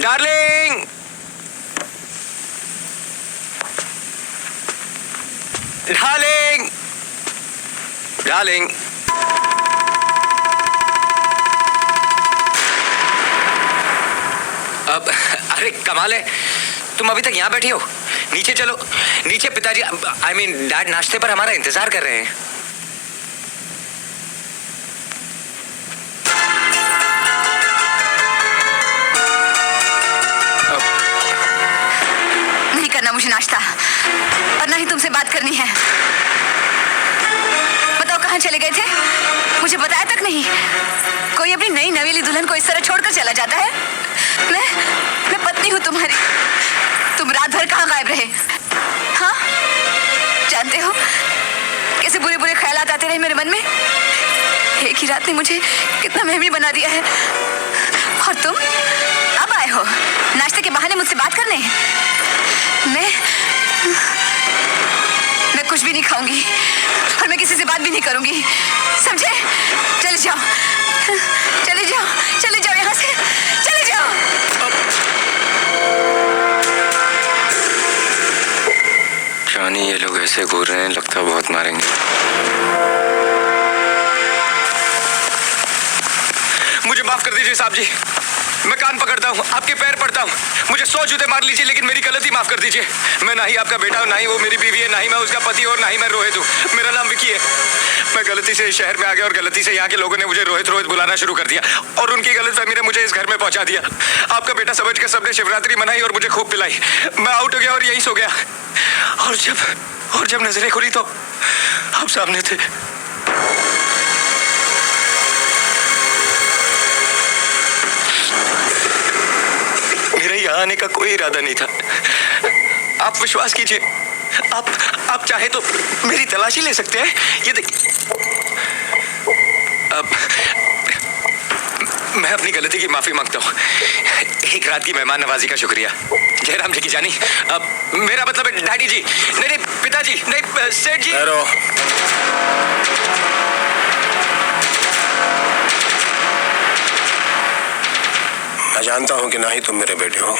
Darling, darling, darling. अब अरे कमाल है, तुम अभी तक यहाँ बैठी हो। नीचे चलो, नीचे पिताजी आई मीन डैड नाश्ते पर हमारा इंतजार कर रहे हैं। नहीं करना मुझे नाश्ता, और ना ही तुमसे बात करनी है। बताओ कहाँ चले गए थे? मुझे बताया तक नहीं। कोई अपनी नई नवेली दुल्हन को इस तरह छोड़कर चला जाता है? मैं पत्नी हूँ तुम्हारी। तुम रात भर कहाँ गायब रहे? हाँ, जानते हो कैसे बुरे बुरे ख्यालात आते रहे मेरे मन में। एक ही रात ने मुझे कितना महमी बना दिया है। और तुम अब आए हो नाश्ते के बहाने मुझसे बात करने। मैं कुछ भी नहीं खाऊंगी और मैं किसी से बात भी नहीं करूंगी, समझे? चले जाओ, चले जाओ, चले जाओ यहाँ से, चले जाओ। रानी, ये लोग ऐसे घूर रहे हैं, लगता बहुत मारेंगे। मुझे माफ कर दीजिए साहब जी, मैं कान पकड़ता हूँ, आपके पैर पड़ता हूँ। मुझे 100 जूते मार लीजिए, लेकिन मेरी गलती माफ कर दीजिए। मैं ना ही आपका बेटा हूँ, ना ही वो मेरी बीवी है, ना ही मैं उसका पति और ना ही मैं रोहित हूँ। मेरा नाम विकी है। मैं गलती से इस शहर में आ गया और गलती से यहाँ के लोगों ने मुझे रोहित रोहित बुलाना शुरू कर दिया, और उनकी गलतफहमी ने मुझे इस घर में पहुंचा दिया। आपका बेटा समझ कर सबने शिवरात्रि मनाई और मुझे खूब पिलाई। मैं आउट हो गया और यही सो गया। और जब नजरें खुली तो आप सामने थे। मेरा यहाँ आने का कोई इरादा नहीं था। आप विश्वास कीजिए, आप चाहे तो मेरी तलाशी ले सकते हैं। ये अब मैं अपनी गलती की माफी मांगता हूँ। एक रात की मेहमान नवाजी का शुक्रिया। जयराम जी की जानी, अब मेरा मतलब है डैडी जी, नहीं पिताजी, नहीं सेठ जी। मैं जानता हूं कि ना ही तुम मेरे बेटे हो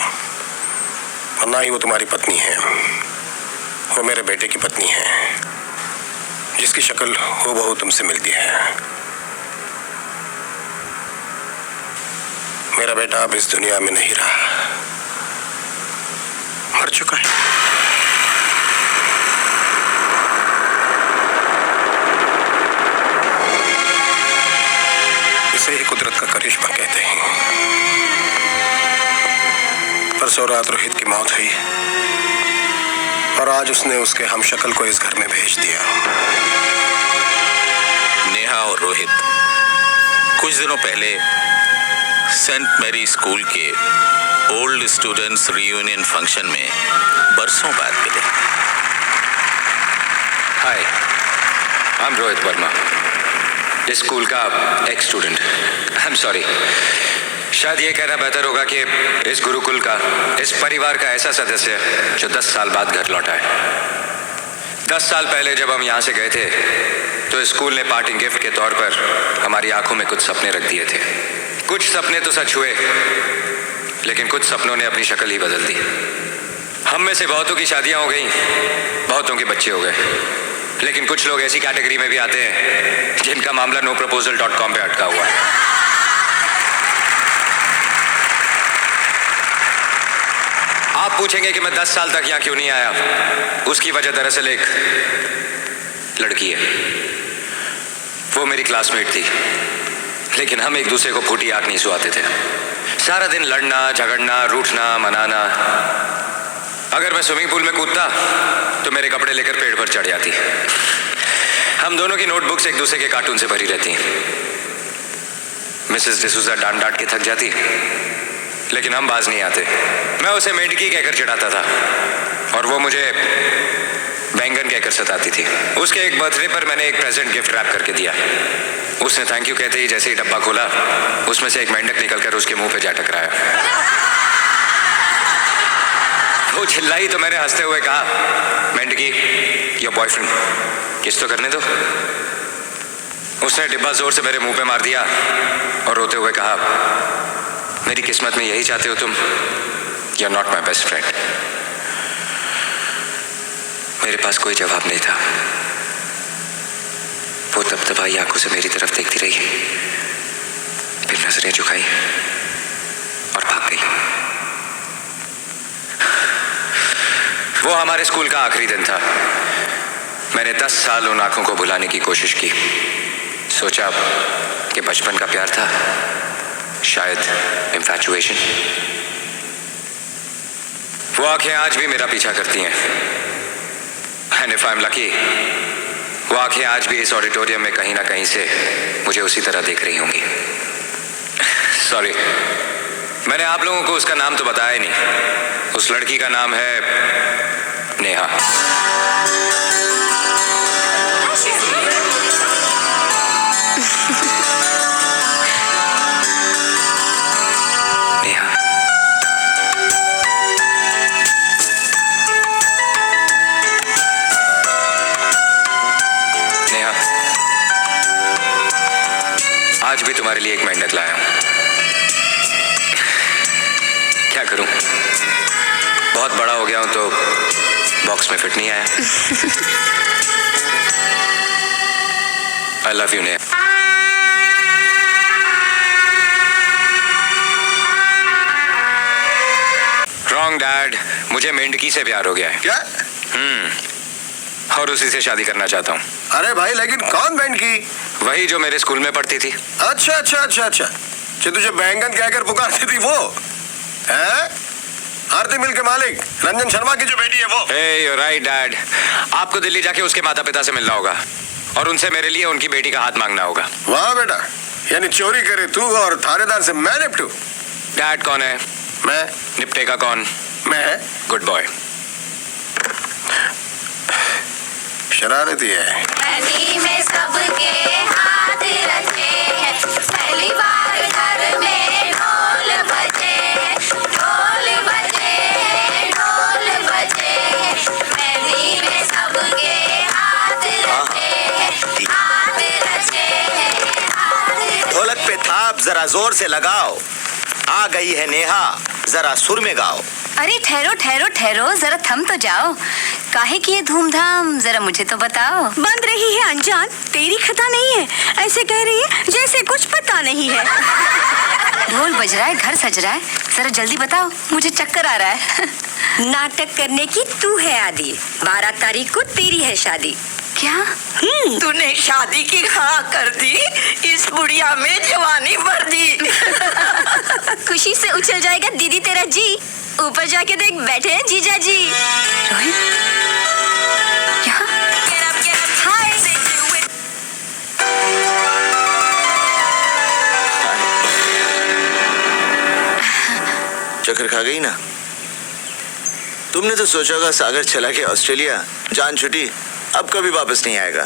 और ना ही वो तुम्हारी पत्नी है। वो मेरे बेटे की पत्नी है, जिसकी शक्ल हूबहू तुमसे मिलती है। मेरा बेटा अब इस दुनिया में नहीं रहा, मर चुका है। इसे ही कुदरत का करिश्मा कहते हैं। परसों रात रोहित की मौत हुई और आज उसने उसके हमशक्ल को इस घर में भेज दिया। नेहा और रोहित कुछ दिनों पहले सेंट मैरी स्कूल के ओल्ड स्टूडेंट्स रियूनियन फंक्शन में बरसों बाद मिले। हाय, आई एम रोहित वर्मा, इस स्कूल का x student. I am sorry, शायद ये कहना बेहतर होगा कि इस गुरुकुल का, इस परिवार का ऐसा सदस्य जो 10 साल बाद घर लौटा है। 10 साल पहले जब हम यहाँ से गए थे तो स्कूल ने पार्टिंग गिफ्ट के तौर पर हमारी आंखों में कुछ सपने रख दिए थे। कुछ सपने तो सच हुए, लेकिन कुछ सपनों ने अपनी शक्ल ही बदल दी। हम में से बहुतों की शादियां हो गई, बहुतों के बच्चे हो गए, लेकिन कुछ लोग ऐसी कैटेगरी में भी आते हैं जिनका मामला noproposal.com पे अटका हुआ है। आप पूछेंगे कि मैं 10 साल तक यहाँ क्यों नहीं आया। उसकी वजह दरअसल एक लड़की है। वो मेरी क्लासमेट थी, लेकिन हम एक दूसरे को फूटी आंख नहीं सुहाते थे। सारा दिन लड़ना, झगड़ना, रूठना, मनाना। अगर मैं स्विमिंग पूल में कूदता तो मेरे कपड़े लेकर पेड़ पर चढ़ जाती। हम दोनों की नोटबुक्स एक दूसरे के कार्टून से भरी रहती। मिसेस डिसूजा डांट डांट के थक जाती, लेकिन हम बाज नहीं आते। मैं उसे मेंढकी कहकर चिढ़ाता था और वो मुझे बैंगन कहकर सताती थी। उसके एक बर्थडे पर मैंने एक प्रेजेंट गिफ्ट रैप करके दिया। उसने थैंक यू कहते ही जैसे ही डब्बा खोला, उसमें से एक मेंढक निकलकर उसके मुंह पे जा टकराया। वो चिल्लाई तो मैंने हंसते हुए कहा, मेंढकी, योर बॉयफ्रेंड, किस तो करने दो। उसने डिब्बा जोर से मेरे मुंह पे मार दिया और रोते हुए कहा, मेरी किस्मत में यही चाहते हो तुम? You are not my best friend. मेरे पास कोई जवाब नहीं था। वो तबतबाई आंखों से मेरी तरफ देखती रही, फिर नजरें झुकाई और भाग गई। वो हमारे स्कूल का आखिरी दिन था। मैंने 10 साल उन आंखों को भुलाने की कोशिश की। सोचा कि बचपन का प्यार था, शायद इंफैचुएशन। वो आंखें आज भी मेरा पीछा करती हैं। And if I am lucky, वो आंखें आज भी इस ऑडिटोरियम में कहीं ना कहीं से मुझे उसी तरह देख रही होंगी। सॉरी, मैंने आप लोगों को उसका नाम तो बताया ही नहीं। उस लड़की का नाम है नेहा। नेहा, नेहा, आज भी तुम्हारे लिए एक मेंढक लाया हूं। क्या करूं, बहुत बड़ा हो गया हूं तो बॉक्स में फिट नहीं आया। I love you Neha. Wrong dad, मुझे मेंढकी से प्यार हो गया है। क्या? और उसी से शादी करना चाहता हूँ। अरे भाई, लेकिन कौन बैंड की? वही जो मेरे स्कूल में पढ़ती थी। अच्छा अच्छा अच्छा अच्छा, जो तुझे बैंगन कहकर पुकारती थी वो है? आरती मिल के मालिक रंजन शर्मा की जो बेटी है वो। Hey, you're right, Dad. आपको दिल्ली जाके उसके माता पिता से मिलना होगा और उनसे मेरे लिए उनकी बेटी का हाथ मांगना होगा। वाह बेटा, यानी चोरी करे तू और थानेदार से मैं निपटू। डैड कौन है? मैं? निपटेगा कौन? मैं? Good boy. शरारती है। पहली में सबके हाथ रखे हैं, पहली बार घर में ढोल बजे, ढोल बजे, ढोल बजे। पहली में सबके हाथ रखे हैं, हाथ रखे हैं, हाथ रखे। ढोलक पे थाप जरा जोर से लगाओ, आ गई है नेहा, जरा सुर में गाओ। अरे ठहरो ठहरो ठहरो, जरा थम तो जाओ। काहे की ये धूमधाम, जरा मुझे तो बताओ। बंद रही है अनजान, तेरी खता नहीं है। ऐसे कह रही है जैसे कुछ पता नहीं है। ढोल बज रहा है, घर सज रहा है, जरा जल्दी बताओ, मुझे चक्कर आ रहा है। नाटक करने की तू है आदि, 12 तारीख को तेरी है शादी। क्या? तूने शादी की हाँ कर दी, इस बुढ़िया में जवानी भर दी। खुशी से उछल जाएगा दीदी तेरा जी, ऊपर जाके देख बैठे हैं जीजा जी। रोहित, यहाँ? हाय। चक्कर खा गई ना? तुमने तो सोचा होगा सागर चला के ऑस्ट्रेलिया, जान छुट्टी, अब कभी वापस नहीं आएगा।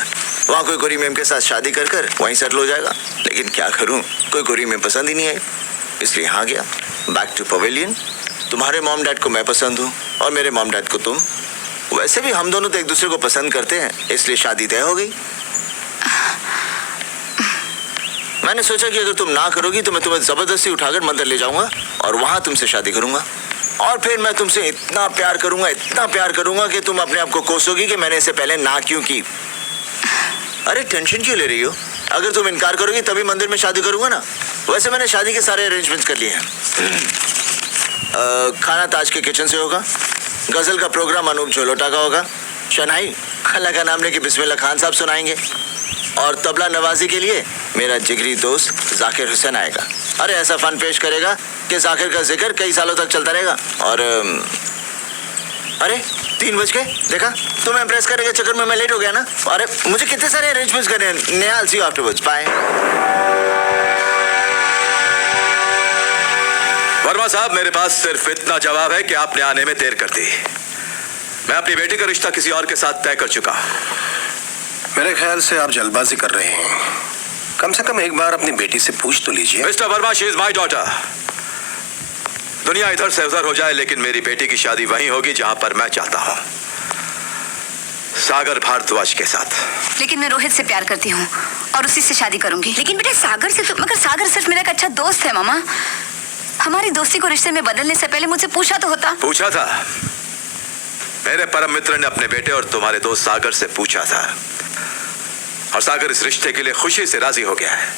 वहाँ कोई गोरी मैम के साथ शादी कर कर वहीं सेटल हो जाएगा। लेकिन क्या करूँ, कोई गोरी मैम पसंद ही नहीं आई, इसलिए यहाँ गया, बैक टू पवेलियन। तुम्हारे मॉम डैड को मैं पसंद हूँ और मेरे मॉम डैड को तुम। वैसे भी हम दोनों तो एक दूसरे को पसंद करते हैं, इसलिए शादी तय हो गई। मैंने सोचा कि अगर तुम ना करोगी तो मैं तुम्हें जबरदस्ती उठाकर मंदिर ले जाऊंगा और वहां तुमसे शादी करूंगा। और फिर मैं तुमसे इतना प्यार करूंगा, इतना प्यार करूंगा कि तुम अपने आप को कोसोगी कि मैंने इससे पहले ना क्यों की। अरे टेंशन क्यों ले रही हो? अगर तुम इनकार करोगी तभी मंदिर में शादी करूंगा ना। वैसे मैंने शादी के सारे अरेंजमेंट्स कर लिए हैं। खाना ताज के किचन से होगा, गजल का प्रोग्राम अनूप झोलोटा का होगा, शनाई अल्लाह का नाम लेके बिस्मिल्लाह खान साहब सुनाएंगे और तबला नवाजी के लिए मेरा जिगरी दोस्त जाकिर हुसैन आएगा। अरे ऐसा फन पेश करेगा कि जाकिर का जिक्र कई सालों तक चलता रहेगा। और अरे 3 बज गए, देखा तुम्हें इम्प्रेस करने के चक्कर में मैं लेट हो गया ना। अरे मुझे कितने सारे अरेंजमेंट्स करने हैं। Neha, I'll see you afterwards. Bye. Verma साहब, मेरे पास सिर्फ इतना जवाब है कि आपने आने में देर कर दी। मैं अपनी बेटी का रिश्ता किसी और के साथ तय कर चुका। मेरे ख्याल से आप जल्दबाजी कर रहे हैं। कम से कम एक बार अपनी बेटी से पूछ तो लीजिए। Mister Verma, she is my daughter. दुनिया इधर से उधर हो जाए, लेकिन मेरी बेटी की शादी वहीं होगी जहां पर मैं चाहता हूं, सागर भारद्वाज के साथ। लेकिन मैं रोहित से प्यार करती हूँ और उसी से शादी करूंगी। लेकिन बेटा सागर से तो, मगर सागर सिर्फ मेरा एक अच्छा दोस्त है मामा। हमारी दोस्ती को रिश्ते में बदलने से पहले मुझसे पूछा तो होता। पूछा था। मेरे परम मित्र ने अपने बेटे और तुम्हारे दोस्त सागर से पूछा था, और सागर इस रिश्ते के लिए खुशी से राजी हो गया है।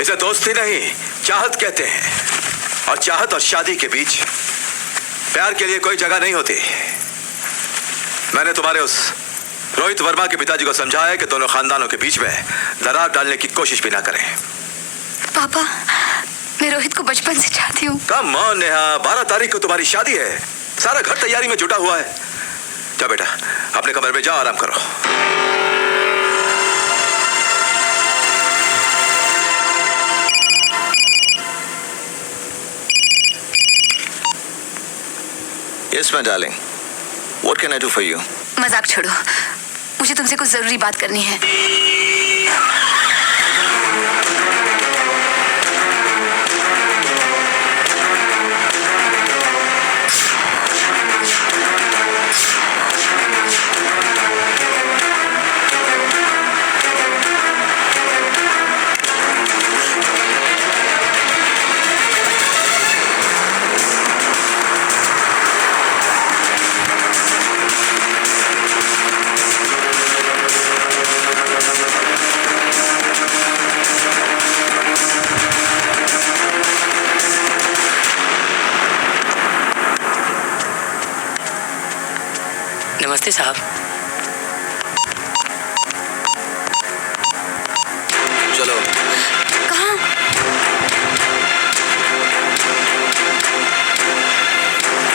इसे दोस्ती नहीं, चाहत कहते हैं, और चाहत और शादी के बीच प्यार के लिए कोई जगह नहीं होती। मैंने तुम्हारे उस रोहित वर्मा के पिताजी को समझाया कि दोनों खानदानों के बीच में दरार डालने की कोशिश भी ना करें। पापा, मैं रोहित को बचपन से चाहती हूँ। कम ऑन नेहा, 12 तारीख को तुम्हारी शादी है। सारा घर तैयारी में जुटा हुआ है। जाओ बेटा, अपने कमरे में जाओ, आराम करो। Yes, my darling. What can I do for you? मजाक छोड़ो, मुझे तुमसे कुछ जरूरी बात करनी है। नमस्ते साहब। चलो। कहाँ?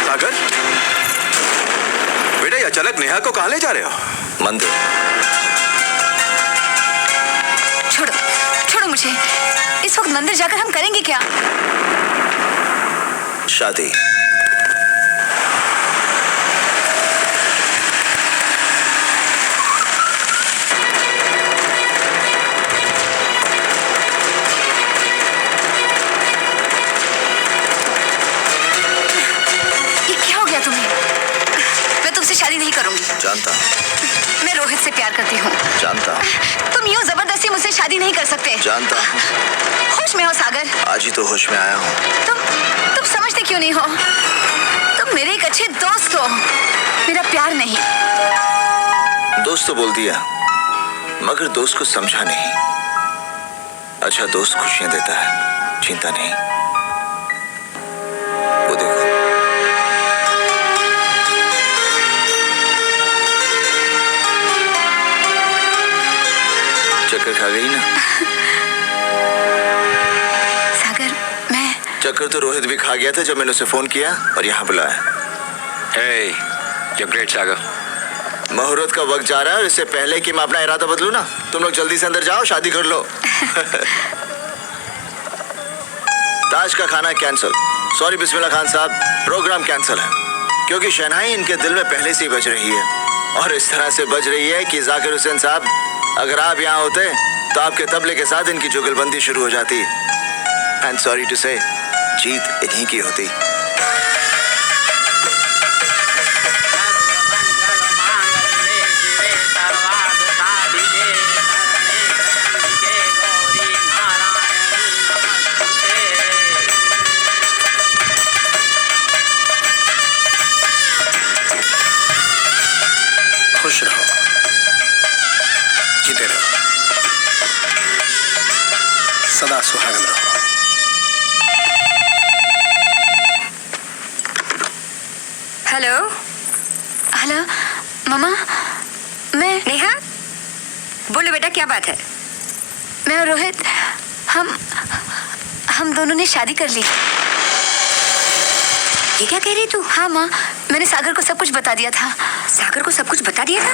सागर, बेटा ये अचानक नेहा को कहाँ ले जा रहे हो? मंदिर। छोड़ो, छोड़ो मुझे। इस वक्त मंदिर जाकर हम करेंगे क्या? शादी। शादी नहीं करूंगी। जानता हूँ। मैं रोहित से प्यार करती हूँ। जानता हूँ। तुम यूं जबरदस्ती मुझसे शादी नहीं कर सकते। जानता हूँ। होश में हो सागर? आज ही तो होश में आया हूँ। तुम समझते क्यों नहीं हो? तुम मेरे एक अच्छे दोस्त हो, मेरा प्यार नहीं। दोस्त तो बोल दिया, मगर दोस्त को समझा नहीं। अच्छा दोस्त खुशियां देता है, चिंता नहीं। वो देखो। चक्कर खा गई ना? सागर, मैं चक्कर तो रोहित भी खा गया था जब मैंने उसे फोन किया और यहाँ बुलाया। Hey, you're great, Sagar. मुहूर्त का वक्त जा रहा है और इससे पहले कि मैं अपना इरादा बदलूं ना, तुम लोग जल्दी से अंदर जाओ, शादी कर लो। ताज का खाना कैंसिल। सॉरी बिस्मिल्लाह खान साहब, प्रोग्राम कैंसिल है क्योंकि शहनाई इनके दिल में पहले से ही बज रही है, और इस तरह से बज रही है कि जाकिर हुसैन साहब, अगर आप यहाँ होते तो आपके तबले के साथ इनकी जुगलबंदी शुरू हो जाती। एंड सॉरी टू से, जीत इन्हीं की होती। खुश रहो, जीते रहो, सदा सुहागन रहो। हेलो। हेलो मामा, मैं नेहा, बोलो बेटा क्या बात है? मैं और रोहित हम दोनों ने शादी कर ली। ये क्या कह रही तू? हाँ माँ, मैंने सागर को सब कुछ बता दिया था। सागर को सब कुछ बता दिया था?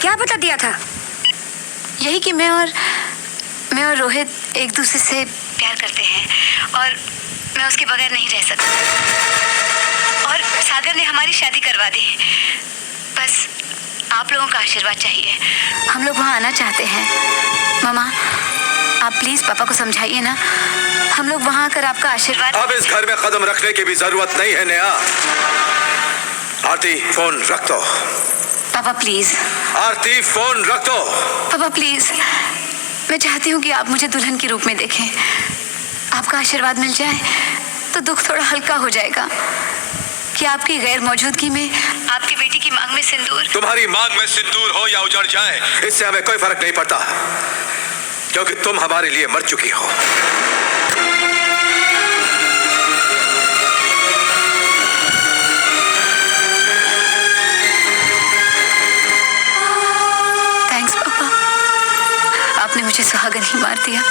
क्या बता दिया था? यही कि मैं और रोहित एक दूसरे से प्यार करते हैं और मैं उसके बगैर नहीं रह सकती। और सागर ने हमारी शादी करवा दी। बस आप लोगों का आशीर्वाद चाहिए। हम लोग वहाँ आना चाहते हैं। मामा, आप प्लीज पापा को समझाइए ना। हम लोग वहाँ आकर आपका आशीर्वाद। अब इस घर में कदम रखने की भी जरूरत नहीं है नेहा। आरती, फोन रख दो। पापा प्लीज। आरती, फोन रख दो। पापा प्लीज। मैं चाहती हूँ कि आप मुझे दुल्हन के रूप में देखें। आपका आशीर्वाद मिल जाए तो दुख थोड़ा हल्का हो जाएगा कि आपकी गैर मौजूदगी में आपकी बेटी की मांग में सिंदूर। तुम्हारी मांग में सिंदूर हो या उजड़ जाए, इससे हमें कोई फर्क नहीं पड़ता, क्योंकि तुम हमारे लिए मर चुकी हो। थैंक्स पापा, आपने मुझे सुहागन ही मार दिया।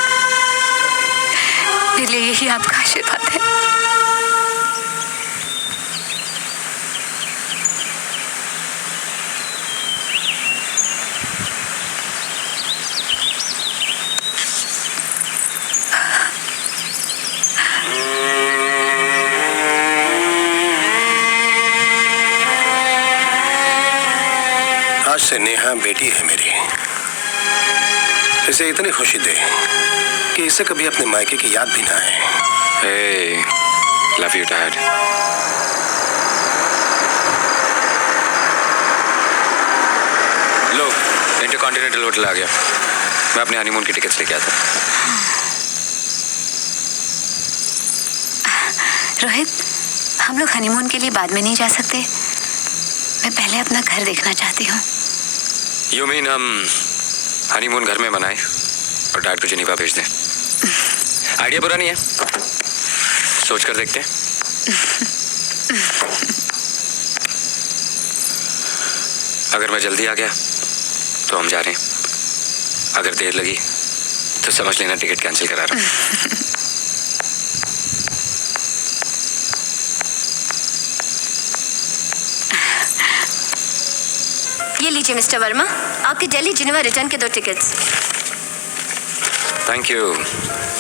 मेरे लिए यही आपका आशीर्वाद है। आज से नेहा बेटी है मेरी। इसे इतनी खुशी दे कि इसे कभी अपने मायके की याद भी ना आए। Hey, love you, Dad. लो, इंटरकॉन्टिनेंटल होटल आ गया। मैं अपने हनीमून की टिकट्स लेके आता। रोहित, हम लोग हनीमून के लिए बाद में नहीं जा सकते? मैं पहले अपना घर देखना चाहती हूँ। यू मीन हम हनीमून घर में मनाएं और डैड को जिनीवा भेज दें? आइडिया बुरा नहीं है, सोच कर देखते हैं। अगर मैं जल्दी आ गया तो हम जा रहे हैं, अगर देर लगी तो समझ लेना टिकट कैंसिल करा रहा हूं। ये लीजिए मिस्टर वर्मा, आपके दिल्ली जिनेवा रिटर्न के 2 tickets. Thank you.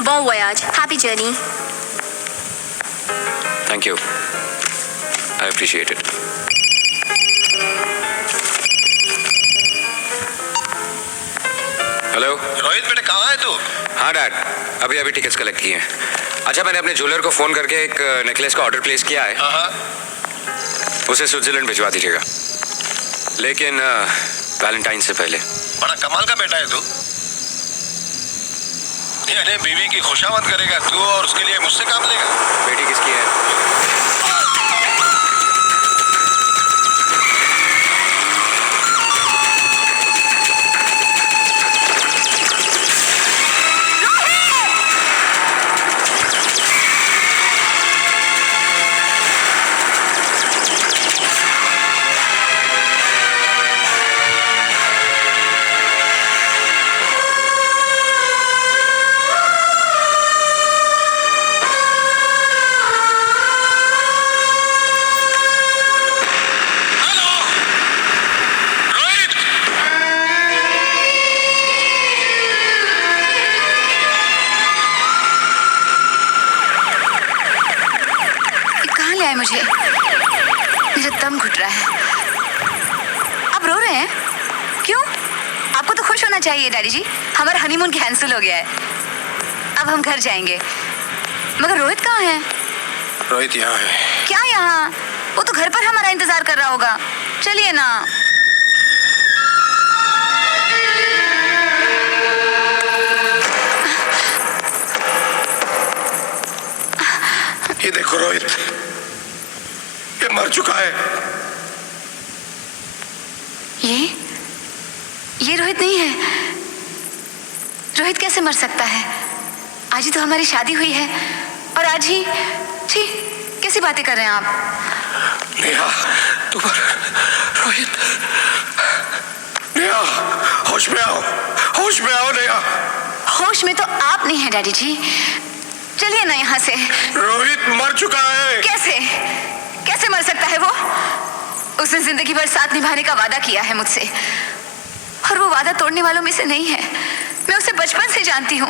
Bon voyage, happy journey. Thank you, I appreciate it. Hello Rohit बेटे, कहाँ है तू? हाँ डैड, अभी अभी टिकट्स कलेक्ट किए हैं। अच्छा, मैंने अपने ज्वेलर को फोन करके एक नेकलेस का ऑर्डर प्लेस किया है। उसे स्विट्जरलैंड भिजवा दीजिएगा, लेकिन वैलेंटाइन से पहले। बड़ा कमाल का बेटा है तू। यानी बीवी की खुशामद करेगा तू और उसके लिए मुझसे काम लेगा। बेटी किसकी है? मुझे, मेरा दम घुट रहा है। आप रो रहे हैं क्यों? आपको तो खुश होना चाहिए डैडी जी, हमारा हनीमून कैंसिल हो गया है। अब हम घर जाएंगे। मगर रोहित कहाँ है? रोहित यहाँ है। क्या यहाँ? वो तो घर पर हमारा इंतजार कर रहा होगा। चलिए ना। ये देखो रोहित, ये मर चुका है। ये रोहित नहीं है। रोहित कैसे मर सकता है? आज ही तो हमारी शादी हुई है और आज ही। छी, कैसी बातें कर रहे हैं आप? नेहा, तुम रोहित। नेहा, होश में आओ, होश में आओ नेहा। होश में तो आप नहीं है डैडी जी। चलिए ना यहाँ से। रोहित मर चुका है। कैसे कैसे मर सकता है वो? उसने जिंदगी भर साथ निभाने का वादा किया है मुझसे, और वो वादा तोड़ने वालों में से नहीं है। मैं उसे बचपन से जानती हूँ।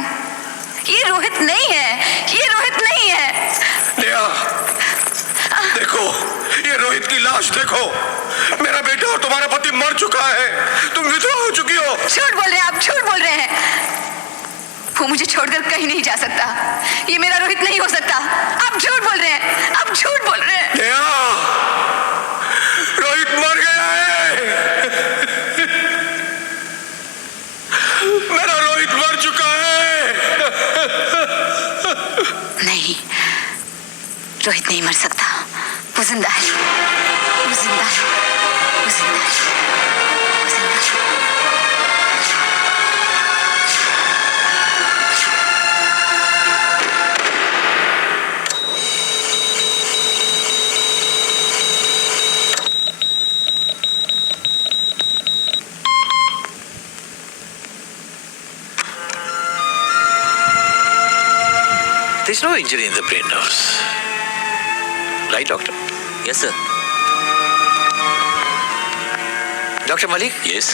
ये रोहित नहीं है, ये रोहित नहीं है। नेहा, देखो, ये रोहित की लाश देखो। मेरा बेटा और तुम्हारा पति मर चुका है। तुम विधवा हो चुकी हो। झूठ बोल रहे हैं आप, झूठ बोल रहे हैं। वो मुझे छोड़कर कहीं नहीं जा सकता। ये मेरा रोहित नहीं हो सकता। आप झूठ बोल रहे हैं, आप झूठ बोल रहे हैं। नेहा, रोहित मर गया है। मेरा रोहित मर चुका रोहित नहीं मर सकता, वो जिंदा है, वो जिंदा है, वो जिंदा है, वो जिंदा है। There's no injury in the brain nerves. Right, doctor? Yes sir. Doctor Malik, yes,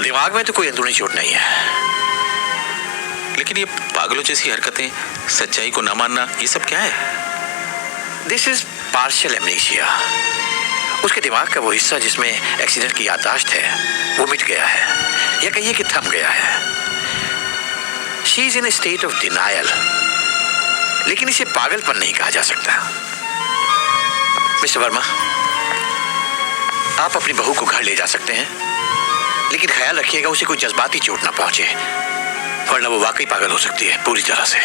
दिमाग में तो कोई अंदरूनी चोट नहीं है। लेकिन ये पागलों जैसी हरकतें, सच्चाई को न मानना, ये सब क्या है? This is partial amnesia. उसके दिमाग का वो हिस्सा जिसमें एक्सीडेंट की याददाश्त है वो मिट गया है, या कहिए कि थम गया है। She is in A state of denial, लेकिन इसे पागलपन नहीं कहा जा सकता। मिस्टर वर्मा, आप अपनी बहू को घर ले जा सकते हैं, लेकिन ख्याल रखिएगा उसे कोई जज्बाती चोट ना पहुंचे, वरना वो वाकई पागल हो सकती है पूरी तरह से।